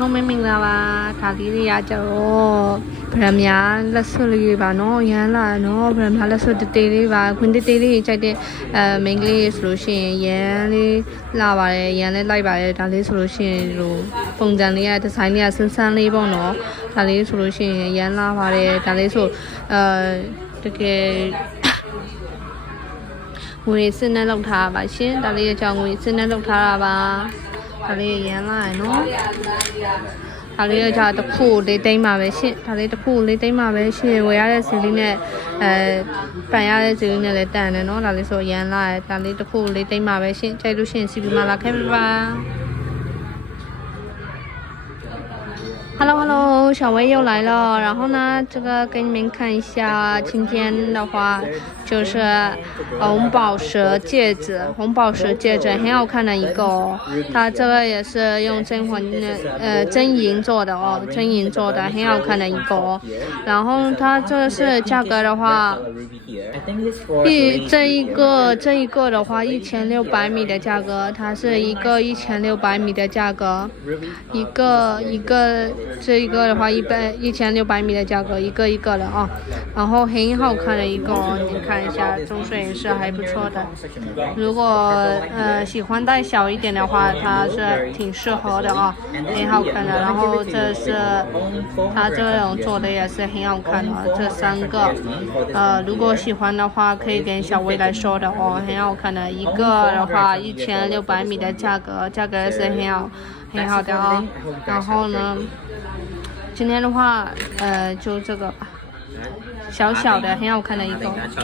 လုံးမင်္ဂလာပါဒါလေးတွေကကျတော့ဗရမ ्या လက်စွပ်လေးပါနော်ရမ်းလာနော်ဗရမ ्या လက်စွပ်တေးလေးပါခွင်းတေးလေးကြိုက်တဲ့မိန်းကလေးဆိုလို့ရှိရင်ရမ်းလေးလာပါတယ်ရမ်းလေးလိုက်ပါတယ်ဒါလေးဆိုလို့ရှိရင်ဟိုပုံစံလေးကဒီဇိုင်းလေးကဆန်းဆန်းလေးပေါ့နော်ဒါလေးဆိုလို့ရှိရင်ရမ်းလာပါတယ်ဒါလေးဆိုတကယ်ငွေစနေလောက်ထားပါရှင်ဒါလေးရဲ့ကြောင့်ငွေစနေလောက်ထားတာပါဒါလေးရမ်းလာရနော်ဒါလေးကတခုလေးတိမ့်ပါပဲရှင့်ဒါလေးတခုလေးတိမ့်ပါပဲရှင့်ဝယ်ရတဲ့စီလေးနဲ့ပန်ရတဲ့စီလေးနဲ့လည်းတန်တယ်နော်ဒါလေးဆိုရမ်းလာတယ်ဒါလေးတခုလေးတိမ့်ပါပဲရှင့်ကြိုက်လို့ရှင့်စီပီမာလာခဲ့ပါHello， 小薇又来了。然后呢，这个给你们看一下，今天的话就是红宝石戒指，红宝石戒指很好看的一个哦。它这个也是用真银做的哦，真银做的很好看的一个哦。然后它这是价格的话，这一个的话1600米的价格，它是一个1600米的价格，一个这一个的话1600米的价格，一个的啊，然后很好看的一个哦，你看一下中水也是还不错的。如果喜欢带小一点的话，它是挺适合的啊，很好看的。然后这是它这种做的也是很好看的，这3个如果喜欢的话可以跟小薇来说的哦，很好看的。一个的话1600米的价格也是很好的啊。然后呢，今天的话就这个吧，小小的很好看的一个。